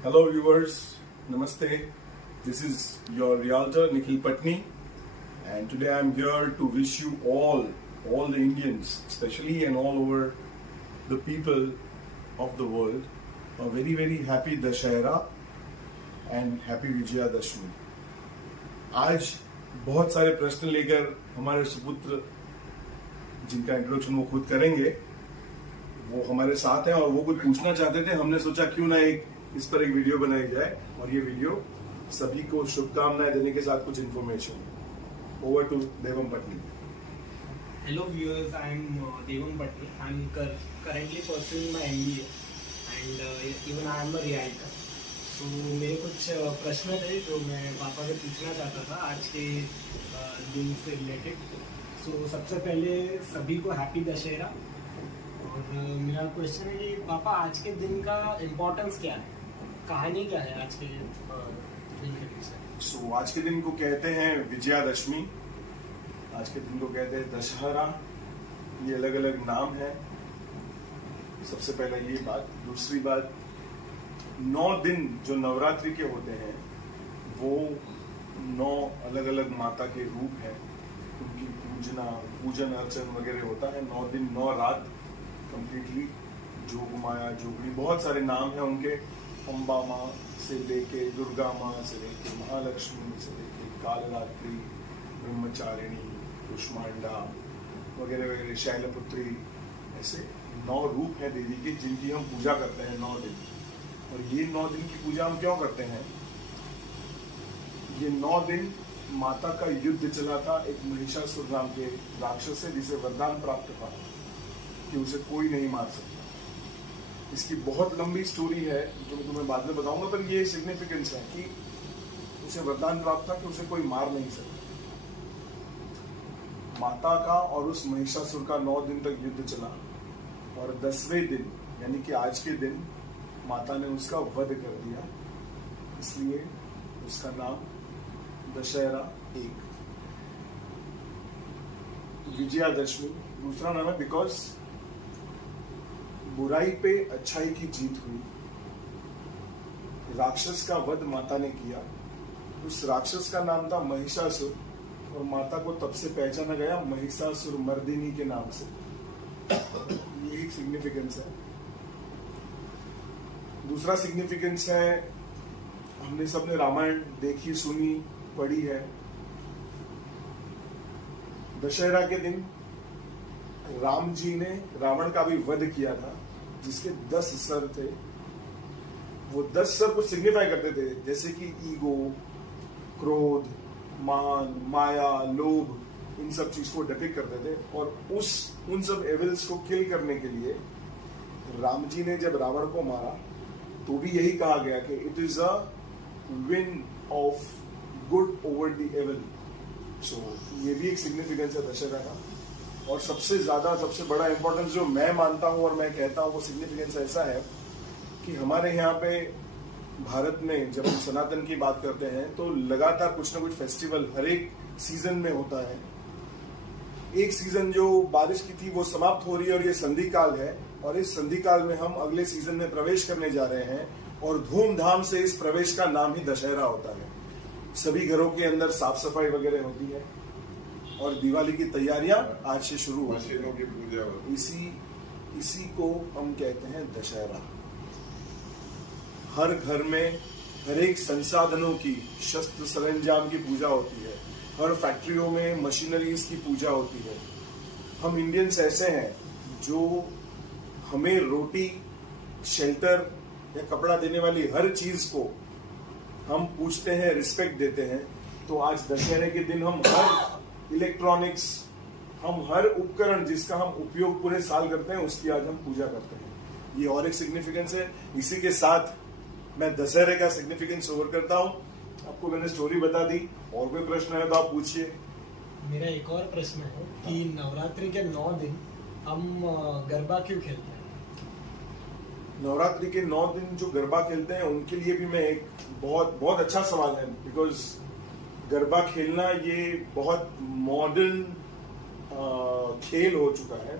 Hello viewers, Namaste. This is your realtor Nikhil Patni, and today I'm here to wish you all the Indians, especially and all over the people of the world, a very happy Dashera and happy Vijayadashmi. आज बहुत सारे प्रश्न लेकर हमारे सुपुत्र, जिनका introduction वो खुद करेंगे, वो हमारे साथ हैं और वो कुछ पूछना चाहते थे। हमने सोचा क्यों ना इस पर एक वीडियो बनाई जाए और ये वीडियो सभी को शुभकामनाएं देने के साथ कुछ information. Over to Devam Patni. Hello viewers, I am Devam Patni. I am currently pursuing my MBA and even I am a realtor. तो मेरे कुछ प्रश्न थे जो मैं पापा से पूछना चाहता था आज के दिन से रिलेटेड। सो सबसे पहले सभी को हैप्पी दशहरा। और मेरा क्वेश्चन है कि पापा आज के दिन का इम्पोर्टेंस क्या है, कहानी क्या है आज के दिन के पीछे? सो आज के दिन को कहते हैं विजयादशमी, आज के दिन को कहते हैं दशहरा। ये अलग अलग नाम है। सबसे पहले ये बात। दूसरी बात, 9 दिन जो नवरात्रि के होते हैं वो 9 अलग अलग माता के रूप हैं। उनकी पूजन अर्चन वगैरह होता है 9 दिन 9 रात कंप्लीटली। जोगमाया, जोगनी, बहुत सारे नाम हैं उनके। अम्बा माँ से लेके दुर्गा माँ से लेके महालक्ष्मी से लेके कालरात्रि, ब्रह्मचारिणी, कुष्मांडा वगैरह वगैरह, शैलपुत्री, ऐसे 9 रूप हैं देवी के जिनकी हम पूजा करते हैं 9 दिन। और ये 9 दिन की पूजा हम क्यों करते हैं? ये 9 दिन माता का युद्ध चला था एक महिषासुर नाम के राक्षस से, जिसे वरदान प्राप्त था कि उसे कोई नहीं मार सकता। इसकी बहुत लंबी स्टोरी है जो मैं तुम्हें बाद में बताऊंगा, पर ये सिग्निफिकेंस है कि उसे वरदान प्राप्त था कि उसे कोई मार नहीं सकता। माता का और उस महिषासुर का 9 दिन तक युद्ध चला और 10वें दिन यानी कि आज के दिन माता ने उसका वध कर दिया। इसलिए उसका नाम दशहरा एक। विजयादशमी दूसरा नाम है बिकॉज बुराई पे अच्छाई की जीत हुई। राक्षस का वध माता ने किया। उस राक्षस का नाम था महिषासुर और माता को तब से पहचाना गया महिषासुर मर्दिनी के नाम से। ये एक सिग्निफिकेंस है। दूसरा सिग्निफिकेंस है, हमने सबने रामायण देखी, सुनी, पढ़ी है। दशहरा के दिन राम जी ने रावण का भी वध किया था, जिसके 10 सर थे। वो 10 सर कुछ सिग्निफाई करते थे, जैसे कि ईगो, क्रोध, मान, माया, लोभ, इन सब चीज को डिपिक्ट करते थे। और उन सब एविल्स को किल करने के लिए राम जी ने जब रावण को मारा तो भी यही कहा गया कि it is a win of good over the evil. So ये भी एक सिग्निफिकेंस है दशहरा का। और सबसे बड़ा इंपॉर्टेंस जो मैं मानता हूं और मैं कहता हूं, वो सिग्निफिकेंस ऐसा है कि हमारे यहाँ पे भारत में जब हम सनातन की बात करते हैं तो लगातार कुछ ना कुछ फेस्टिवल हर एक सीजन में होता है। एक सीजन जो बारिश की थी वो समाप्त हो रही है और ये संधि काल है, और इस संधि काल में हम अगले सीजन में प्रवेश करने जा रहे हैं और धूमधाम से इस प्रवेश का नाम ही दशहरा होता है। सभी घरों के अंदर साफ सफाई वगैरह होती है और दिवाली की तैयारियां आज से शुरू होती है। इसी को हम कहते हैं दशहरा। हर घर में हर एक संसाधनों की, शस्त्र सरंजाम की पूजा होती है। हर फैक्ट्रियों में मशीनरीज की पूजा होती है। हम इंडियंस ऐसे हैं जो हमें रोटी, शेल्टर या कपड़ा देने वाली हर चीज को हम पूछते हैं, रिस्पेक्ट देते हैं। तो आज दशहरे के दिन हम हर इलेक्ट्रॉनिक्स, हम हर उपकरण जिसका हम उपयोग पूरे साल करते हैं, उसकी आज हम पूजा करते हैं। ये और एक सिग्निफिकेंस है। इसी के साथ मैं दशहरे का सिग्निफिकेंस ओवर करता हूँ। आपको मैंने स्टोरी बता दी, और कोई प्रश्न है तो आप पूछिए। मेरा एक और प्रश्न है कि नवरात्रि के 9 दिन हम गरबा क्यों खेलते हैं? नवरात्रि के 9 दिन जो गरबा खेलते हैं उनके लिए भी मैं एक बहुत अच्छा सवाल है। बिकॉज गरबा खेलना ये बहुत मॉडर्न खेल हो चुका है।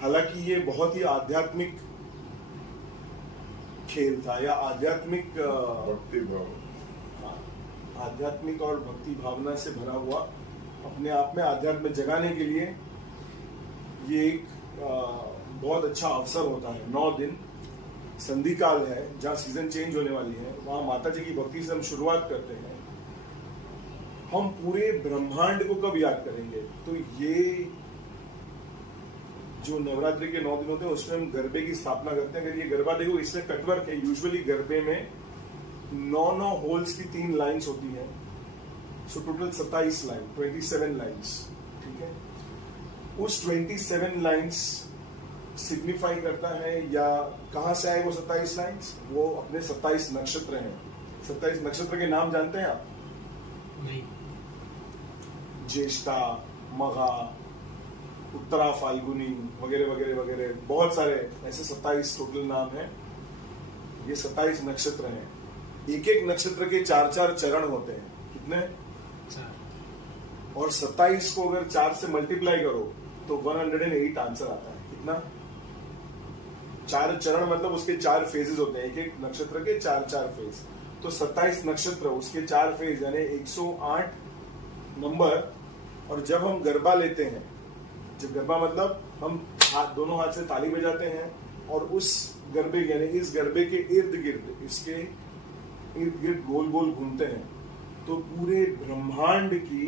हालांकि ये बहुत ही आध्यात्मिक खेल था या आध्यात्मिक भक्ति भाव। हाँ, आध्यात्मिक और भक्ति भावना से भरा हुआ, अपने आप में आध्यात्म जगाने के लिए ये एक बहुत अच्छा अवसर होता है। 9 दिन संधि काल है, जहाँ सीजन चेंज होने वाली है, वहां माता जी की भक्ति से हम शुरुआत करते हैं। हम पूरे ब्रह्मांड को कब याद करेंगे? तो ये जो नवरात्रि के 9 दिन होते हैं उसमें हम गरबे की स्थापना करते हैं। अगर ये गरबा देखो, इसमें कटवर्क है। यूजुअली गरबे में 9 होल्स की 3 लाइंस होती हैं, सो टोटल 27 लाइन, 27 लाइंस, ठीक है। उस 27 लाइंस सिग्निफाई करता है, या कहां से आए वो 27 लाइंस? वो अपने 27 नक्षत्र हैं। 27 नक्षत्र के नाम जानते हैं आप? नहीं। ज्येष्ठा, मघा, उत्तरा, फाल्गुनी वगैरह वगैरह वगैरह, बहुत सारे ऐसे 27 टोटल नाम हैं। ये 27 नक्षत्र हैं। एक एक नक्षत्र के 4-4 चरण होते हैं। कितने? 4। और 27 को अगर 4 से मल्टीप्लाई करो तो 108 आंसर आता है। कितना? 4 चरण मतलब उसके 4 फेजेस होते हैं। एक एक नक्षत्र के 4-4 फेज, तो 27 नक्षत्र, उसके 4 फेज, यानी 108 नंबर। और जब हम गरबा लेते हैं, जब गरबा मतलब हम दोनों हाथ से ताली बजाते हैं और उस गरबे यानी इस गरबे के इर्द गिर्द, इसके इर्द गिर्द गोल गोल घूमते हैं, तो पूरे ब्रह्मांड की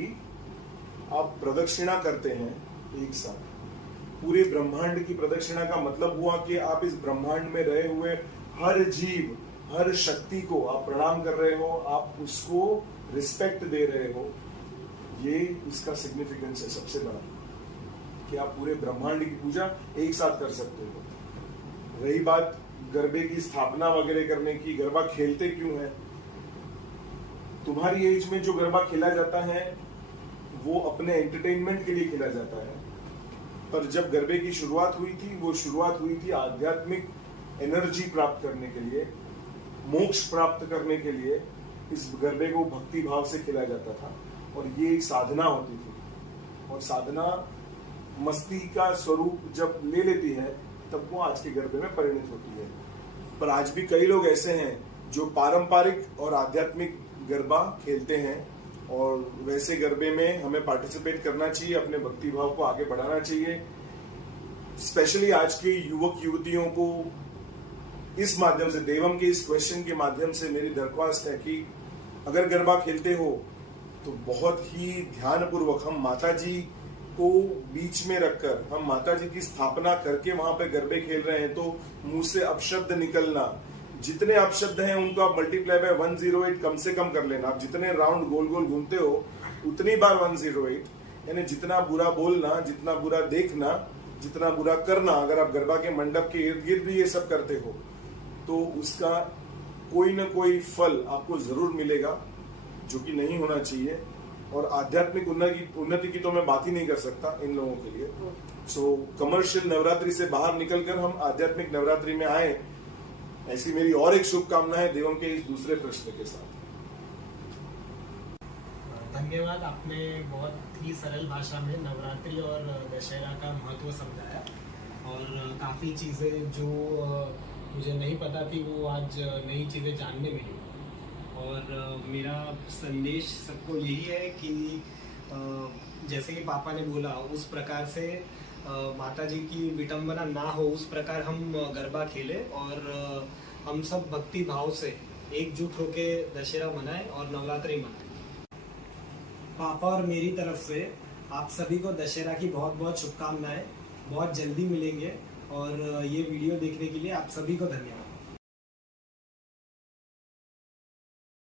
आप प्रदक्षिणा करते हैं एक साथ। पूरे ब्रह्मांड की प्रदक्षिणा का मतलब हुआ कि आप इस ब्रह्मांड में रहे हुए हर जीव, हर शक्ति को आप प्रणाम कर रहे हो, आप उसको रिस्पेक्ट दे रहे हो। ये इसका सिग्निफिकेंस है सबसे बड़ा, कि आप पूरे ब्रह्मांड की पूजा एक साथ कर सकते हो। रही बात गरबे की स्थापना वगैरह करने की, गरबा खेलते क्यों है? तुम्हारी एज में जो गरबा खेला जाता है वो अपने एंटरटेनमेंट के लिए खेला जाता है, पर जब गरबे की शुरुआत हुई थी, वो शुरुआत हुई थी आध्यात्मिक एनर्जी प्राप्त करने के लिए, मोक्ष प्राप्त करने के लिए। इस गरबे को भक्ति भाव से खेला जाता था और ये एक साधना होती थी। और साधना मस्ती का स्वरूप जब ले लेती है तब वो आज के गरबे में परिणत होती है। पर आज भी कई लोग ऐसे हैं जो पारंपरिक और आध्यात्मिक गरबा खेलते हैं, और वैसे गरबे में हमें पार्टिसिपेट करना चाहिए, अपने भक्ति भाव को आगे बढ़ाना चाहिए। स्पेशली आज के युवक युवतियों को इस माध्यम से, देवम के इस क्वेश्चन के माध्यम से मेरी दरख्वास्त है कि अगर गरबा खेलते हो तो बहुत ही ध्यानपूर्वक, हम माता जी को बीच में रखकर, हम माता जी की स्थापना करके वहां पे गरबे खेल रहे हैं, तो मुंह से अपशब्द निकलना, जितने अपशब्द हैं उनको आप मल्टीप्लाई बाय 108 कम से कम कर लेना। आप जितने राउंड गोल गोल घूमते हो उतनी बार 108, यानी जितना बुरा बोलना, जितना बुरा देखना, जितना बुरा करना, अगर आप गरबा के मंडप के इर्द गिर्द भी ये सब करते हो तो उसका कोई ना कोई फल आपको जरूर मिलेगा, जो कि नहीं होना चाहिए। और आध्यात्मिक उन्नति की तो मैं बात ही नहीं कर सकता इन लोगों के लिए। सो कमर्शियल नवरात्रि से बाहर निकलकर हम आध्यात्मिक नवरात्रि में आए, ऐसी मेरी और एक शुभकामना है देवम के इस दूसरे प्रश्न के साथ। धन्यवाद, आपने बहुत ही सरल भाषा में नवरात्रि और दशहरा का महत्व समझाया, और काफ़ी चीज़ें जो मुझे नहीं पता थी वो आज नई चीज़ें जानने मिली। और मेरा संदेश सबको यही है कि जैसे कि पापा ने बोला उस प्रकार से माता जी की विटंबना ना हो, उस प्रकार हम गरबा खेलें और हम सब भक्ति भाव से एकजुट होके दशहरा मनाएं और नवरात्रि मनाएं। पापा और मेरी तरफ से आप सभी को दशहरा की बहुत बहुत शुभकामनाएं। बहुत जल्दी मिलेंगे, और ये वीडियो देखने के लिए आप सभी को धन्यवाद।